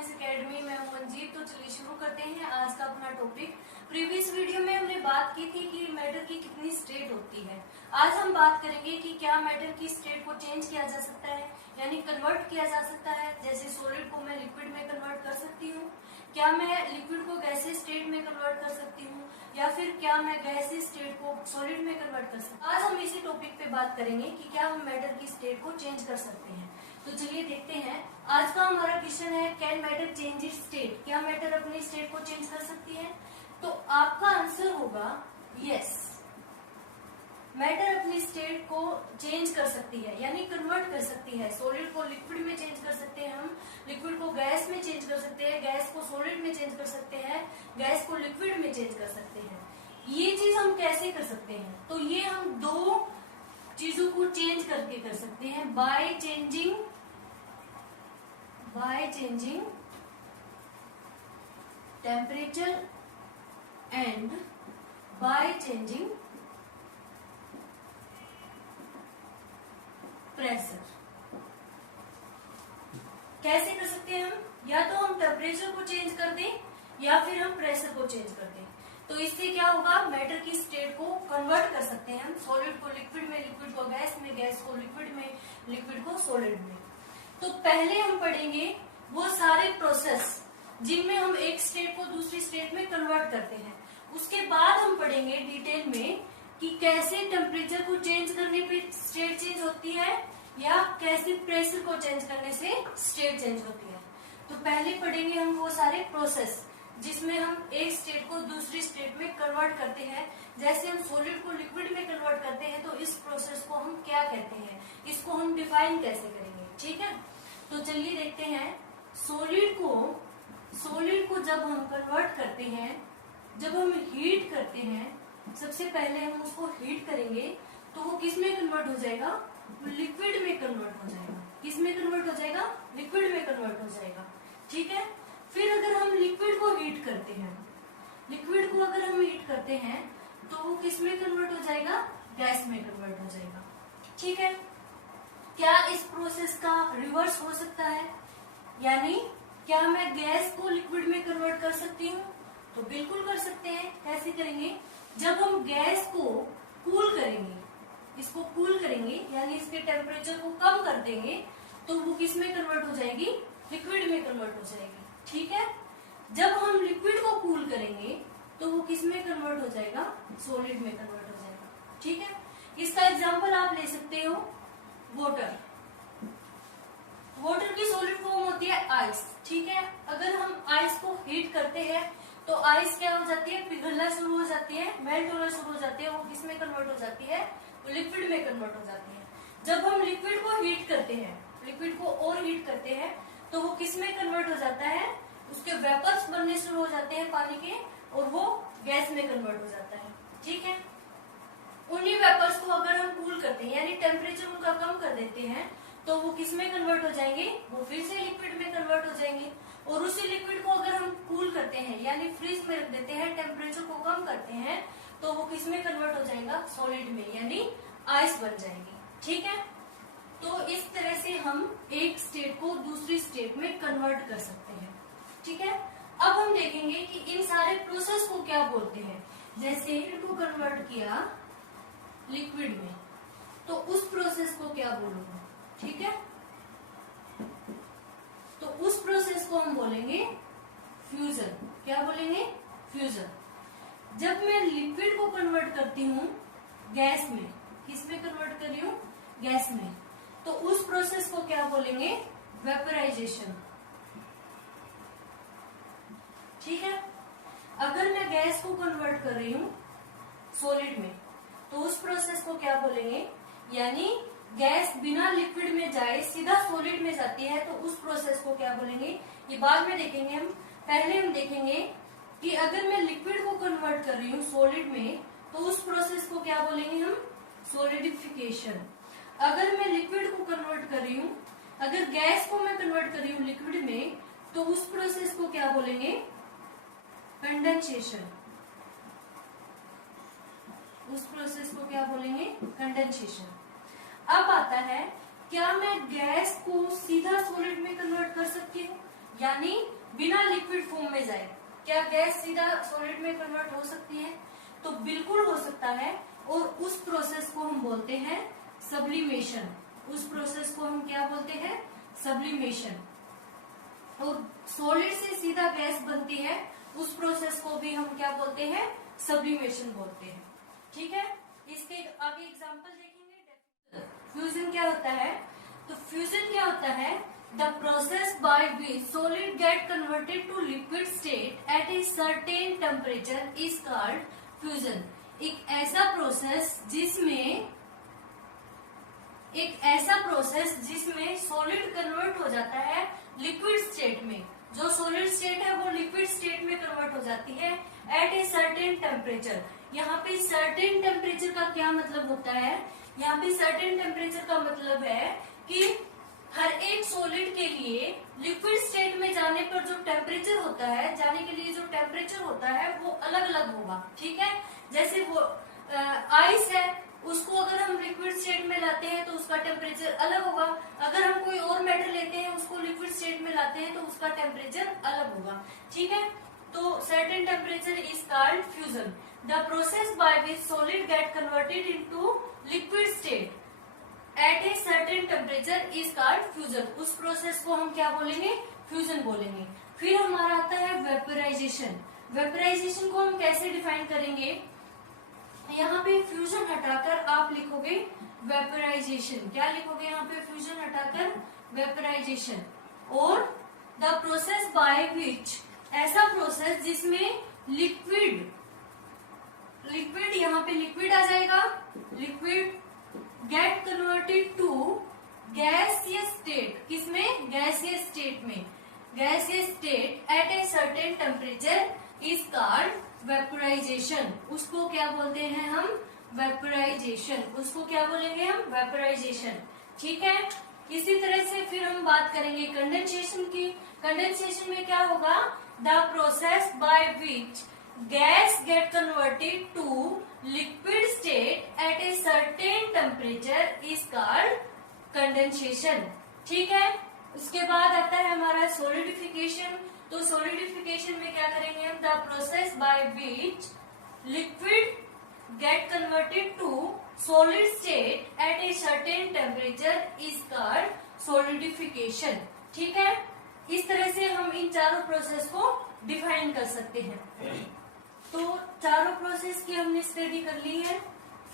Science academy में हूं मंजीत। तो चलिए शुरू करते हैं आज का अपना टॉपिक। प्रीवियस वीडियो में हमने बात की थी कि मैटर की कितनी स्टेट होती है। आज हम बात करेंगे कि क्या मैटर की स्टेट को चेंज किया जा सकता है, यानी कन्वर्ट किया जा सकता है। जैसे सॉलिड को मैं लिक्विड में कन्वर्ट कर सकती हूँ, क्या मैं लिक्विड को गैसीय स्टेट में कन्वर्ट कर सकती हूँ, या फिर क्या मैं गैसीय स्टेट को सॉलिड में कन्वर्ट कर सकती हूँ। आज हम इसी टॉपिक पे बात करेंगे कि क्या हम मैटर की स्टेट को चेंज कर सकते हैं। तो चलिए देखते हैं। आज का हमारा क्वेश्चन है, can matter change it's state? क्या मैटर अपनी स्टेट को चेंज कर सकती है? तो आपका आंसर होगा यस, मैटर अपनी स्टेट को चेंज कर सकती है, यानी कन्वर्ट कर सकती है। सॉलिड को लिक्विड में चेंज कर सकते हैं हम, लिक्विड को गैस में चेंज कर सकते हैं, गैस को सॉलिड में चेंज कर सकते हैं, गैस को लिक्विड में चेंज कर सकते हैं। ये चीज हम कैसे कर सकते हैं? तो ये हम दो चीजों को चेंज करके कर सकते हैं, by changing temperature and by changing pressure. कैसे कर सकते हैं हम? या तो हम टेम्परेचर को चेंज कर दें या फिर हम प्रेशर को चेंज कर दें। तो इससे क्या होगा, मैटर की स्टेट को कन्वर्ट कर सकते हैं हम, सॉलिड को लिक्विड में, लिक्विड को गैस में, गैस को लिक्विड में, लिक्विड को सॉलिड में। तो पहले हम पढ़ेंगे वो सारे प्रोसेस जिनमें हम एक स्टेट को दूसरी स्टेट में कन्वर्ट करते हैं। उसके बाद हम पढ़ेंगे डिटेल में कि कैसे टेम्परेचर को चेंज करने पे स्टेट चेंज होती है या कैसे प्रेशर को चेंज करने से स्टेट चेंज होती है। तो पहले पढ़ेंगे हम वो सारे प्रोसेस जिसमें हम एक स्टेट को दूसरी स्टेट में कन्वर्ट करते हैं। जैसे हम सॉलिड को लिक्विड में कन्वर्ट करते हैं, तो इस प्रोसेस को हम क्या कहते हैं, इसको हम डिफाइन कैसे करेंगे, ठीक है। तो चलिए देखते हैं। सॉलिड को जब हम कन्वर्ट करते हैं, जब हम हीट करते हैं, सबसे पहले हम उसको हीट करेंगे तो वो किस में कन्वर्ट हो जाएगा? लिक्विड में कन्वर्ट हो जाएगा। किस में कन्वर्ट हो जाएगा? लिक्विड में कन्वर्ट हो जाएगा, ठीक है। फिर अगर हम लिक्विड को हीट करते हैं, लिक्विड को अगर हम हीट करते हैं तो वो किस में कन्वर्ट हो जाएगा? गैस में कन्वर्ट हो जाएगा, ठीक है। क्या इस प्रोसेस का रिवर्स हो सकता है? यानी क्या मैं गैस को लिक्विड में कन्वर्ट कर सकती हूँ? तो बिल्कुल कर सकते हैं। कैसे करेंगे? जब हम गैस को कूल करेंगे, इसको कूल करेंगे यानी इसके टेम्परेचर को कम कर देंगे, तो वो किस में कन्वर्ट हो जाएगी? लिक्विड में कन्वर्ट हो जाएगी, ठीक है। जब हम लिक्विड को कूल करेंगे तो वो किस में कन्वर्ट हो जाएगा? सॉलिड में कन्वर्ट हो जाएगा, ठीक है। इसका एग्जांपल आप ले सकते हो वाटर। वाटर की सॉलिड फॉर्म होती है आइस, ठीक है। अगर हम आइस को हीट करते हैं तो आइस क्या हो जाती है? पिघलना शुरू हो जाती है, मेल्ट होना शुरू हो जाती है। वो किस में कन्वर्ट हो जाती है? लिक्विड में कन्वर्ट हो जाती है। जब हम लिक्विड को हीट करते हैं, लिक्विड को और हीट करते हैं, तो वो किस में कन्वर्ट हो जाता है? उसके वेपर्स बनने शुरू हो जाते हैं पानी के, और वो गैस में कन्वर्ट हो जाता है, ठीक है। उन्हीं वेपर्स को अगर हम कूल करते हैं, यानी टेम्परेचर उनका कम कर देते हैं, तो वो किस में कन्वर्ट हो जाएंगे? वो फिर से लिक्विड में कन्वर्ट हो जाएंगे। और उसी लिक्विड को अगर हम कूल करते हैं, यानी फ्रीज में रख देते हैं, टेम्परेचर को कम करते हैं, तो वो किस में कन्वर्ट हो जाएगा? सॉलिड में, यानी आइस बन जाएगी, ठीक है। तो इस तरह से हम एक स्टेट को दूसरी स्टेट में कन्वर्ट कर सकते हैं, ठीक है। अब हम देखेंगे कि इन सारे प्रोसेस को क्या बोलते हैं। जैसे इनको कन्वर्ट किया लिक्विड में, तो उस प्रोसेस को क्या बोलूंगा, ठीक है। तो उस प्रोसेस को हम बोलेंगे फ्यूजन। क्या बोलेंगे? फ्यूजन। जब मैं लिक्विड को कन्वर्ट करती हूँ गैस में, किस में कन्वर्ट कर रही हूँ? गैस में, तो उस प्रोसेस को क्या बोलेंगे? वेपराइजेशन, ठीक है। अगर मैं गैस को कन्वर्ट कर रही हूँ सॉलिड में, तो उस प्रोसेस को क्या बोलेंगे? यानी गैस बिना लिक्विड में जाए सीधा सॉलिड में जाती है, तो उस प्रोसेस को क्या बोलेंगे? ये बाद में देखेंगे हम। पहले हम देखेंगे कि अगर मैं लिक्विड को कन्वर्ट कर रही हूँ सॉलिड में, तो उस प्रोसेस को क्या बोलेंगे हम? सॉलिडिफिकेशन। अगर मैं लिक्विड को कन्वर्ट कर रही हूँ, अगर गैस को मैं कन्वर्ट कर रही हूँ लिक्विड में, तो उस प्रोसेस को क्या बोलेंगे? कंडेंसेशन। उस प्रोसेस को क्या बोलेंगे? कंडेंसेशन। अब आता है, क्या मैं गैस को सीधा सॉलिड में कन्वर्ट कर सकती हूँ यानी बिना लिक्विड फॉर्म में जाए। क्या गैस सीधा सॉलिड में कन्वर्ट हो सकती है? तो बिल्कुल हो सकता है, और उस प्रोसेस को हम बोलते हैं सब्लिमेशन। उस प्रोसेस को हम क्या बोलते हैं? सब्लिमेशन। और सॉलिड से सीधा गैस बनती है, उस प्रोसेस को भी हम क्या बोलते हैं? सब्लिमेशन बोलते हैं। ठीक है, इसके आगे एग्जांपल देखेंगे। फ्यूजन क्या होता है? तो फ्यूजन क्या होता है? The process by which solid get converted to liquid state at a certain temperature is called fusion. एक ऐसा प्रोसेस जिसमें सॉलिड कन्वर्ट हो जाता है लिक्विड स्टेट में। जो सॉलिड स्टेट है वो लिक्विड स्टेट में कन्वर्ट हो जाती है एट ए सर्टेन टेम्परेचर। यहाँ पे सर्टेन टेम्परेचर का क्या मतलब होता है? यहाँ पे सर्टेन टेम्परेचर का मतलब है कि हर एक सॉलिड के लिए लिक्विड स्टेट में जाने पर जो टेम्परेचर होता है, जाने के लिए जो टेम्परेचर होता है वो अलग अलग होगा। ठीक है, जैसे वो आइस है, उसको अगर हम लिक्विड स्टेट में लाते हैं तो उसका टेम्परेचर अलग होगा। अगर हम कोई और मेटल लेते हैं, उसको लिक्विड स्टेट में लाते हैं तो उसका टेम्परेचर अलग होगा। ठीक है, तो certain temperature is called fusion. The process by which solid get converted into liquid state at a certain temperature is called fusion. उस प्रोसेस को हम क्या बोलेंगे? फ्यूजन बोलेंगे। फिर हमारा आता है वेपराइजेशन। वेपराइजेशन को हम कैसे डिफाइन करेंगे? यहाँ पे फ्यूजन हटाकर आप लिखोगे वेपराइजेशन। क्या लिखोगे यहाँ पे? फ्यूजन हटाकर वेपराइजेशन। और द प्रोसेस बाय विच, ऐसा प्रोसेस जिसमें लिक्विड यहाँ पे लिक्विड आ जाएगा, liquid get converted to gaseous state. किसमें? गैसियस स्टेट में। Gaseous state at a certain temperature is called vaporization. उसको क्या बोलते हैं हम? वेपराइजेशन। उसको क्या बोलेंगे हम? वेपराइजेशन। ठीक है, इसी तरह से फिर हम बात करेंगे कंडेंसेशन की। कंडेंसेशन में क्या होगा? The process by which gas get converted to liquid state at a certain temperature is called condensation. ठीक है, उसके बाद आता है हमारा सॉलिडिफिकेशन। तो सॉलिडिफिकेशन में क्या करेंगे हम? The process by which liquid get converted to solid state at a certain temperature is called solidification. ठीक है, इस तरह से हम इन चारों प्रोसेस को डिफाइन कर सकते हैं। तो चारों प्रोसेस की हमने स्टडी कर ली है,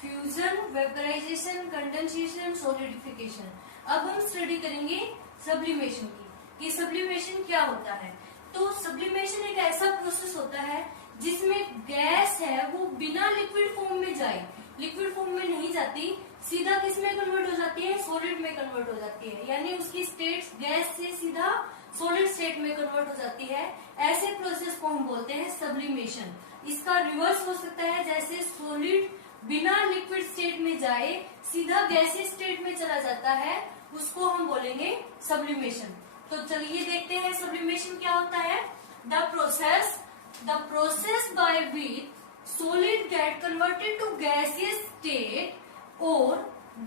फ्यूजन, वेपराइजेशन, कंडेंसेशन, सॉलिडिफिकेशन। अब हम स्टडी करेंगे सब्लिमेशन की, कि सब्लिमेशन क्या होता है। तो सब्लिमेशन एक ऐसा प्रोसेस होता है जिसमें गैस है वो बिना लिक्विड फॉर्म में जाए, लिक्विड फॉर्म में नहीं जाती, सीधा किस में कन्वर्ट हो जाती है? सॉलिड में कन्वर्ट हो जाती है। यानी उसकी स्टेट गैस से सीधा सॉलिड स्टेट में कन्वर्ट हो जाती है। ऐसे प्रोसेस को हम बोलते हैं सब्लिमेशन। इसका रिवर्स हो सकता है, जैसे सॉलिड बिना लिक्विड स्टेट में जाए सीधा गैसीय स्टेट में चला जाता है, उसको हम बोलेंगे सब्लिमेशन। तो चलिए देखते हैं सब्लिमेशन क्या होता है। The process by which solid get converted to gaseous state और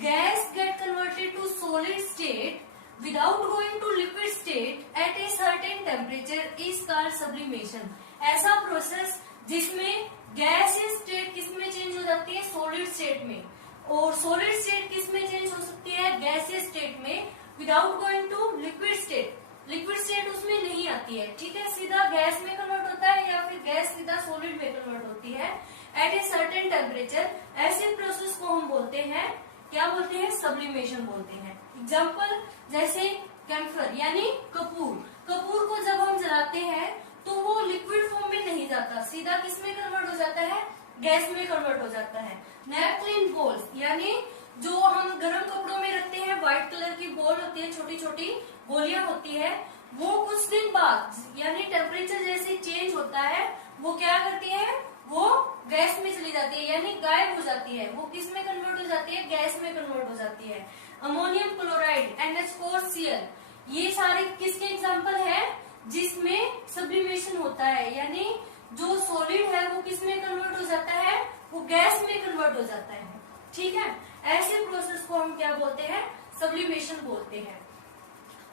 gas get converted to solid state without going to liquid state at a certain temperature is called sublimation। ऐसा प्रोसेस जिसमें गैसियस स्टेट किसमें change हो जाती है? Solid state में। और solid state किसमें चेंज हो सकती है? गैसियस स्टेट में, without going to liquid state. Liquid state उसमें नहीं आती है। ठीक है, सीधा गैस में कन्वर्ट होता है या फिर गैस सीधा सॉलिड में कन्वर्ट होती है एट ए सर्टेन टेम्परेचर। ऐसे प्रोसेस को हम बोलते हैं, क्या बोलते हैं? सब्लिमेशन बोलते हैं। एग्जाम्पल जैसे कैम्फर यानी कपूर। कपूर को जब हम जलाते हैं तो वो लिक्विड फॉर्म में नहीं जाता, सीधा किस में कन्वर्ट हो जाता है? गैस में कन्वर्ट हो जाता है। नैपकिन बॉल्स यानी जो हम गर्म कपड़ों में रखते हैं, व्हाइट कलर की बॉल होती है, छोटी छोटी गोलियां होती है, वो कुछ दिन बाद यानी टेम्परेचर जैसे चेंज होता है वो क्या करती है? वो गैस में चली जाती है, यानी गायब हो जाती है। वो किस में कन्वर्ट हो जाती है? गैस में कन्वर्ट हो जाती है। अमोनियम क्लोराइड, NH4Cl, ये सारे किसके एग्जाम्पल है? जिसमें सब्लिमेशन होता है, यानी जो सॉलिड है वो किस में कन्वर्ट हो जाता है? वो गैस में कन्वर्ट हो जाता है। ठीक है, ऐसे प्रोसेस को हम क्या बोलते हैं? सब्लिमेशन बोलते हैं।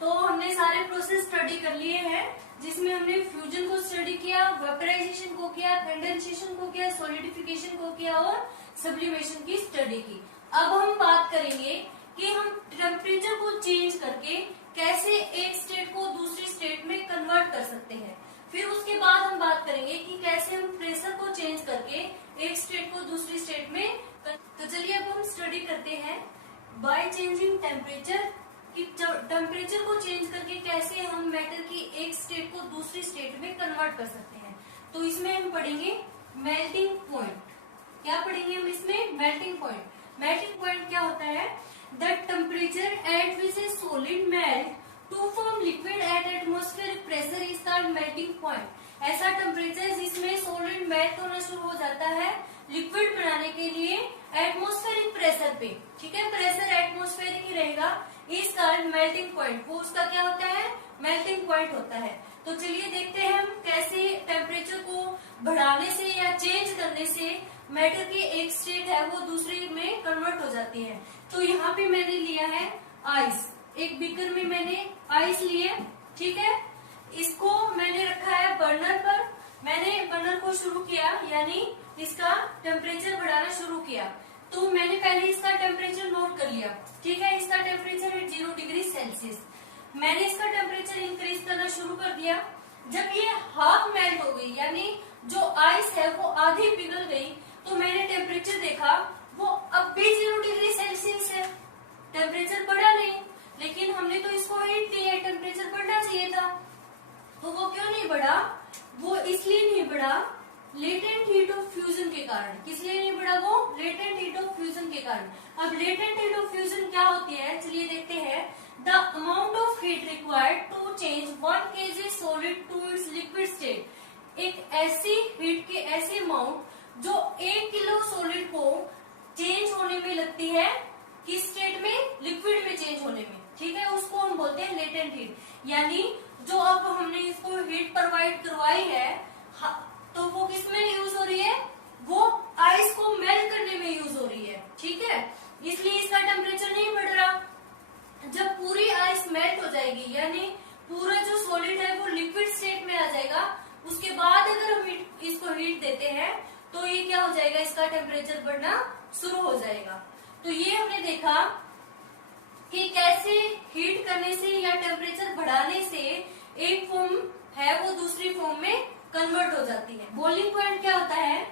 तो हमने सारे प्रोसेस स्टडी कर लिए हैं, जिसमें हमने फ्यूजन को स्टडी किया, वेपराइजेशन को किया, कंडेंसेशन को किया, सॉलिडिफिकेशन को किया और सब्लिमेशन की स्टडी की। अब हम बात करेंगे कि हम टेम्परेचर को चेंज करके कैसे एक स्टेट को दूसरी स्टेट में कन्वर्ट कर सकते हैं। फिर उसके बाद हम बात करेंगे कि कैसे हम प्रेशर को चेंज करके एक स्टेट को दूसरी स्टेट में। तो चलिए अब हम स्टडी करते हैं बाय चेंजिंग टेम्परेचर, कि टेम्परेचर को चेंज करके कैसे हम मैटर की एक स्टेट को दूसरी स्टेट में कन्वर्ट कर सकते हैं। तो इसमें हम पढ़ेंगे मेल्टिंग पॉइंट। क्या पढ़ेंगे हम इसमें? Melting point. मेल्टिंग पॉइंट क्या होता है? The temperature at which a solid melt to form liquid at atmospheric pressure is called melting point. ऐसा टेम्परेचर जिसमें सॉलिड मेल्ट होना शुरू हो जाता है लिक्विड बनाने के लिए एटमॉस्फेरिक प्रेशर पे, ठीक है, प्रेशर एटमॉस्फेरिक ही रहेगा, इज कॉल्ड मेल्टिंग पॉइंट। वो उसका क्या होता है? मेल्टिंग पॉइंट होता है। तो चलिए देखते हैं हम कैसे टेम्परेचर को बढ़ाने से या चेंज करने से मैटर की एक स्टेट है वो दूसरी में कन्वर्ट हो जाती है। तो यहाँ पे मैंने लिया है आइस, एक बीकर में मैंने आइस लिए, ठीक है। इसको मैंने रखा है बर्नर पर, मैंने बर्नर को शुरू किया, यानी इसका टेम्परेचर बढ़ाना शुरू किया। तो मैंने पहले इसका टेम्परेचर नोट कर लिया, ठीक है। इसका टेम्परेचर है 0 डिग्री सेल्सियस। मैंने इसका टेम्परेचर इंक्रीज करना शुरू कर दिया। जब ये हाफ मेल्ट हो गई, यानी जो आइस है वो आधी पिघल गई, तो मैंने टेम्परेचर देखा वो अब भी 0 डिग्री सेल्सियस है, टेम्परेचर बढ़ा नहीं। लेकिन हमने तो इसको हीट दी है, टेम्परेचर बढ़ना चाहिए था। तो वो क्यों नहीं बढ़ा? वो इसलिए नहीं बढ़ा लेटेंट हीट ऑफ फ्यूजन के कारण। किस लिए नहीं बढ़ा वो? लेटेंट हीट ऑफ फ्यूजन के कारण। अब लेटेंट हीट ऑफ फ्यूजन क्या होती है, चलिए देखते हैं। The amount of heat required to change 1 kg solid to its liquid state. एक ऐसी हीट के ऐसे अमाउंट जो 1 किलो सॉलिड को चेंज होने में लगती है, किस स्टेट में? लिक्विड में चेंज होने में, ठीक है, उसको हम बोलते हैं लेटेंट हीट। यानी जो अब हमने इसको हीट प्रोवाइड करवाई है, तो वो किस में यूज हो रही है? वो आइस को मेल्ट करने में यूज हो रही है, ठीक है। इसलिए इसका टेम्परेचर नहीं बढ़ रहा। जब पूरी आइस मेल्ट हो जाएगी, यानी पूरा जो सॉलिड है वो लिक्विड स्टेट में आ जाएगा, उसके बाद अगर हम इसको हीट देते हैं तो ये क्या हो जाएगा? इसका टेम्परेचर बढ़ना शुरू हो जाएगा। तो ये हमने देखा कि कैसे हीट करने से या टेम्परेचर बढ़ाने से एक फॉर्म है वो दूसरी फॉर्म में कन्वर्ट हो जाती है। बॉइलिंग पॉइंट क्या होता है?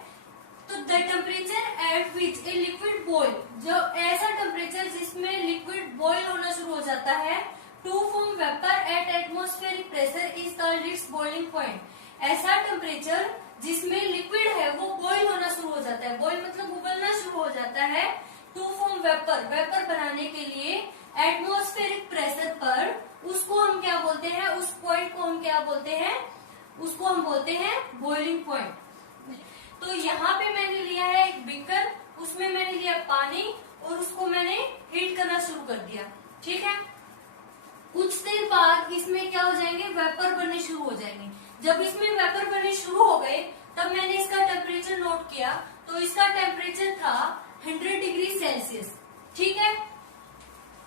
तो the temperature at which a liquid boil, जो ऐसा टेम्परेचर जिसमें लिक्विड बॉयल होना शुरू हो जाता है to form vapour at atmospheric pressure is called its boiling point. ऐसा टेम्परेचर जिसमें लिक्विड है वो बॉयल होना शुरू हो जाता है, बॉयल मतलब उबलना शुरू हो जाता है, टू फॉर्म वेपर, वेपर बनाने के लिए एटमॉस्फेरिक प्रेशर पर, उसको हम क्या बोलते हैं? उस पॉइंट को हम क्या बोलते हैं? उसको हम बोलते हैं बॉइलिंग पॉइंट। तो यहाँ पे मैंने लिया है एक बीकर, उसमें मैंने लिया पानी और उसको मैंने हीट करना शुरू कर दिया, ठीक है। कुछ देर बाद इसमें क्या हो जाएंगे? वेपर बनने शुरू हो जाएंगे। जब इसमें वेपर बनने शुरू हो गए तब मैंने इसका टेम्परेचर नोट किया, तो इसका टेम्परेचर था 100 डिग्री सेल्सियस, ठीक है।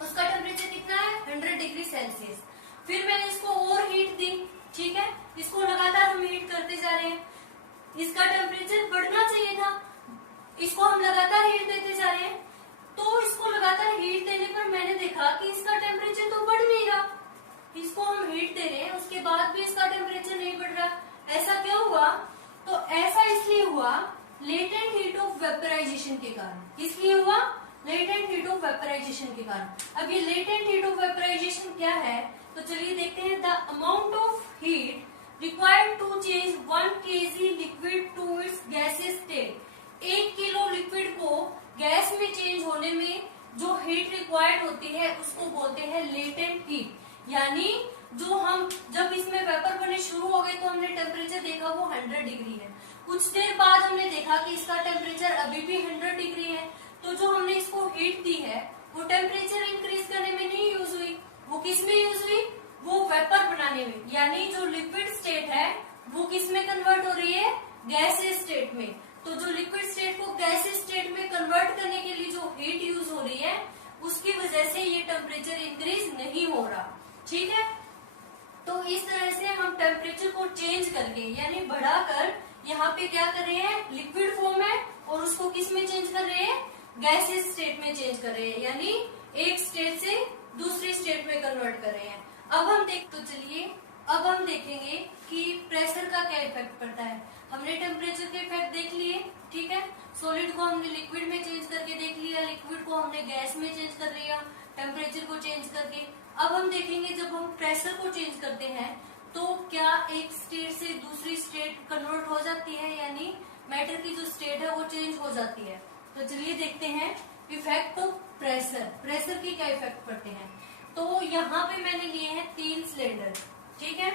उसका टेम्परेचर कितना है? 100 डिग्री सेल्सियस। फिर मैंने इसको और हीट दी, ठीक है। इसको लगातार हम हीट करते जा रहे हैं, इसका टेम्परेचर बढ़ना चाहिए था, इसको हम लगातार हीट देते जा रहे हैं। तो इसको लगातार हीट देने पर मैंने देखा कि इसका टेम्परेचर तो बढ़ नहीं रहा। इसको हम हीट दे रहे हैं, उसके बाद भी इसका टेम्परेचर नहीं बढ़ रहा। ऐसा क्यों हुआ? तो ऐसा इसलिए हुआ लेटेंट हीट ऑफ वेपराइजेशन के कारण। इसलिए हुआ लेटेंट हीट ऑफ वेपराइजेशन के कारण। अब ये लेटेंट हीट ऑफ वेपराइजेशन क्या है? तो चलिए देखते हैं। The amount of heat required to change 1 kg liquid to its gaseous state. 1 kilo liquid को गैस में चेंज होने में जो हीट रिक्वायर्ड होती है उसको बोलते हैं लेटेंट हीट। यानी जो हम जब इसमें वेपर बनने शुरू हो गए तो हमने टेम्परेचर देखा वो 100 डिग्री है। कुछ देर बाद हमने देखा कि इसका टेम्परेचर अभी भी 100 डिग्री है। तो जो हमने इसको हीट दी है वो टेम्परेचर इंक्रीज करने में नहीं यूज हुई, वो किस में यूज हुई? वो वेपर बनाने में। यानी जो लिक्विड स्टेट है वो किस में कन्वर्ट हो रही है? गैसियस स्टेट में। तो जो लिक्विड स्टेट को गैसियस स्टेट में कन्वर्ट करने के लिए जो हीट यूज हो रही है उसकी वजह से ये टेम्परेचर इंक्रीज नहीं हो रहा। ठीक है। तो इस तरह से हम टेम्परेचर को चेंज करके यानी बढ़ाकर यहाँ पे क्या कर रहे हैं, लिक्विड फॉर्म है और उसको किस में चेंज कर रहे हैं, गैसियस स्टेट में चेंज कर रहे हैं, यानी एक स्टेट से दूसरी स्टेट में कन्वर्ट कर रहे हैं। तो चलिए अब हम देखेंगे कि प्रेशर का क्या इफेक्ट पड़ता है। हमने टेम्परेचर के इफेक्ट देख लिए, ठीक है, सॉलिड को हमने लिक्विड में चेंज करके देख लिया, लिक्विड को हमने गैस में चेंज कर लिया टेम्परेचर को चेंज करके। अब हम देखेंगे जब हम प्रेशर को चेंज करते हैं तो क्या एक स्टेट से दूसरी स्टेट कन्वर्ट हो जाती है, यानी मैटर की जो स्टेट है वो चेंज हो जाती है। तो चलिए देखते हैं इफेक्ट ऑफ प्रेशर, प्रेशर के क्या इफेक्ट पड़ते हैं। तो यहाँ पे मैंने लिए हैं 3 सिलेंडर, ठीक है,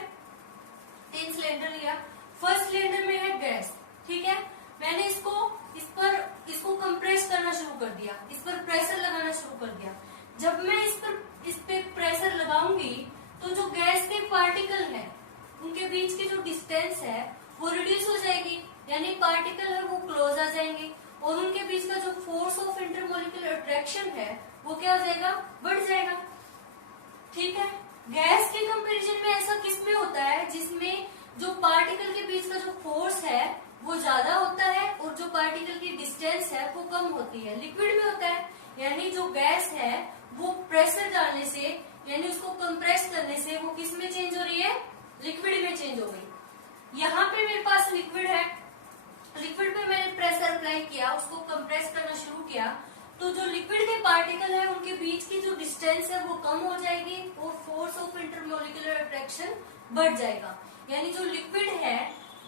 3 सिलेंडर लिया। फर्स्ट सिलेंडर में है गैस, ठीक है, मैंने इसको कंप्रेस करना शुरू कर दिया, इस पर प्रेशर लगाना शुरू कर दिया। जब मैं इस पे प्रेशर लगाऊंगी तो जो गैस के पार्टिकल है उनके बीच की जो डिस्टेंस है वो रिड्यूस हो जाएगी, यानी पार्टिकल है वो क्लोज आ जाएंगे और उनके बीच का जो फोर्स ऑफ इंटरमोलिकुलर अट्रैक्शन है वो क्या हो जाएगा, बढ़ जाएगा, ठीक है। गैस के कंपैरिजन में ऐसा किसमें होता है, जिसमें जो पार्टिकल के बीच का जो फोर्स है वो ज्यादा होता है और जो पार्टिकल की डिस्टेंस है वो कम होती है, लिक्विड में होता है। यानी जो गैस है वो प्रेशर डालने से यानी उसको कंप्रेस करने से वो किस में चेंज हो रही है, लिक्विड में चेंज हो गई। यहाँ पे मेरे पास लिक्विड है, लिक्विड पे मैंने प्रेशर अप्लाई किया, उसको कंप्रेस करना शुरू किया, तो जो लिक्विड के पार्टिकल है उनके बीच की जो डिस्टेंस है वो कम हो जाएगी और फोर्स ऑफ इंटरमोलिकुलर अट्रैक्शन बढ़ जाएगा। यानी जो लिक्विड है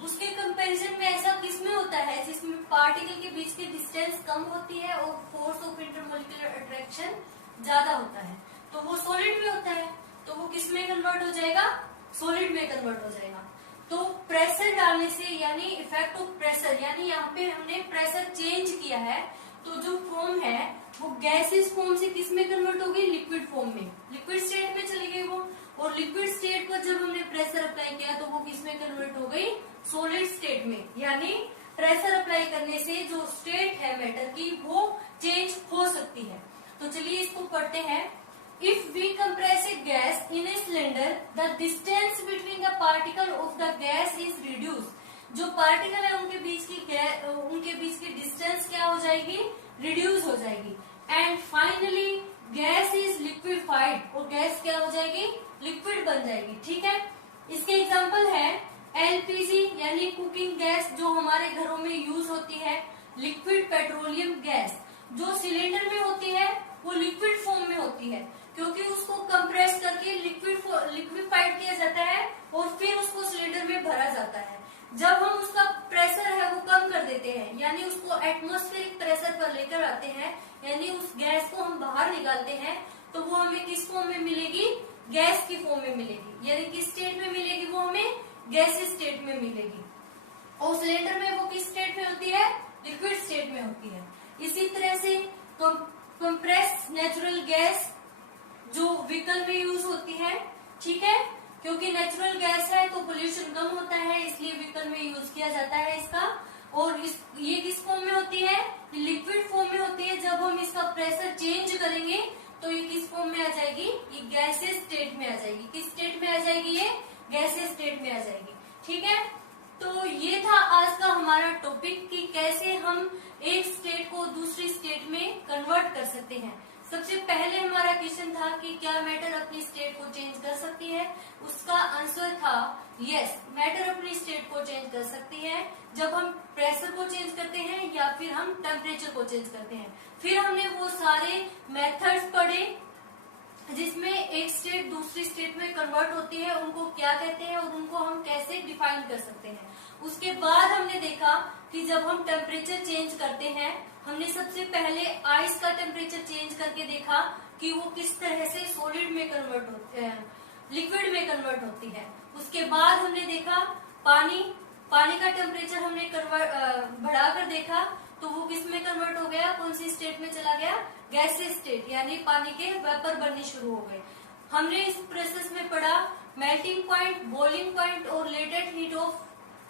उसके कंपैरिजन में ऐसा किसमें होता है, जिसमें पार्टिकल के बीच की डिस्टेंस कम होती है और फोर्स ऑफ इंटरमोलिकुलर अट्रैक्शन ज्यादा होता है, तो वो सॉलिड में होता है, तो वो किसमें कन्वर्ट हो जाएगा, सॉलिड में कन्वर्ट हो जाएगा। तो प्रेशर डालने से यानी इफेक्ट ऑफ प्रेशर, यानी यहाँ पे हमने प्रेशर चेंज किया है तो जो फॉर्म है वो गैसियस फॉर्म से किसमें कन्वर्ट हो गई, लिक्विड फॉर्म में, लिक्विड स्टेट में चली गई वो। और लिक्विड स्टेट पर जब हमने प्रेशर अप्लाई किया तो वो किसमें कन्वर्ट हो गई, सॉलिड स्टेट में। यानी प्रेशर अप्लाई करने से जो स्टेट है मैटर की वो चेंज हो सकती है। तो चलिए इसको पढ़ते हैं। If we compress a gas in a cylinder the distance between the particle of the gas is reduce. जो पार्टिकल है उनके बीच की डिस्टेंस क्या हो जाएगी, रिड्यूस हो जाएगी। And finally gas is liquefied, और गैस क्या हो जाएगी, लिक्विड बन जाएगी, ठीक है। इसके एग्जांपल है एलपीजी यानी कुकिंग गैस जो हमारे घरों में यूज होती है, लिक्विड पेट्रोलियम गैस जो सिलेंडर में होती है वो लिक्विड फॉर्म में होती है, क्योंकि उसको कंप्रेस करके लिक्विफाइड किया जाता है और फिर उसको सिलेंडर में भरा जाता है। जब हम उसका प्रेशर है वो कम कर देते हैं, यानी उसको एटमॉस्फेरिक प्रेशर पर लेकर आते हैं, यानी उस गैस को हम बाहर निकालते हैं, तो वो हमें किस फॉर्म में मिलेगी, गैस की फॉर्म में मिलेगी। यानी किस स्टेट में मिलेगी, वो हमें गैसियस स्टेट में मिलेगी। और सिलेंडर में वो किस स्टेट में होती है, लिक्विड स्टेट में होती है। इसी तरह से कंप्रेस नेचुरल गैस जो व्हीकल में यूज होती है, ठीक है, क्योंकि नेचुरल गैस है तो पोल्यूशन कम होता है, इसलिए व्हीकल में यूज किया जाता है इसका। और ये किस फॉर्म में होती है, लिक्विड फॉर्म में होती है। जब हम इसका प्रेशर चेंज करेंगे तो ये किस फॉर्म में आ जाएगी, ये गैसियस स्टेट में आ जाएगी। किस स्टेट में आ जाएगी, ये गैसियस स्टेट में आ जाएगी, ठीक है। तो ये था आज का हमारा टॉपिक कि कैसे हम एक स्टेट को दूसरी स्टेट में कन्वर्ट कर सकते हैं। सबसे पहले हमारा क्वेश्चन था कि क्या मैटर अपनी स्टेट को चेंज कर सकती है। उसका आंसर था यस, मैटर अपनी स्टेट को चेंज कर सकती है जब हम प्रेशर को चेंज करते हैं या फिर हम टेम्परेचर को चेंज करते हैं। फिर हमने वो सारे मेथड्स पढ़े जिसमें एक स्टेट दूसरी स्टेट में कन्वर्ट होती है, उनको क्या कहते हैं और उनको हम कैसे डिफाइन कर सकते हैं। उसके बाद हमने देखा कि जब हम टेम्परेचर चेंज करते हैं, हमने सबसे पहले आइस का टेम्परेचर चेंज करके देखा कि वो किस तरह से सॉलिड में कन्वर्ट होते हैं, लिक्विड में कन्वर्ट होती है। उसके बाद हमने देखा पानी का टेम्परेचर हमने बढ़ाकर देखा तो वो किस में कन्वर्ट हो गया, कौन सी स्टेट में चला गया, गैसियस स्टेट, यानी पानी के वेपर बनने शुरू हो गए। हमने इस प्रोसेस में पढ़ा मेल्टिंग पॉइंट, बॉइलिंग पॉइंट और लेटेंट हीट ऑफ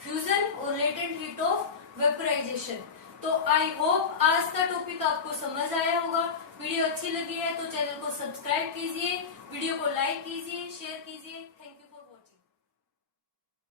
फ्यूजन और लेटेंट हीट ऑफ वेपराइजेशन। तो आई होप आज का टॉपिक आपको समझ आया होगा। वीडियो अच्छी लगी है तो चैनल को सब्सक्राइब कीजिए, वीडियो को लाइक कीजिए, शेयर कीजिए।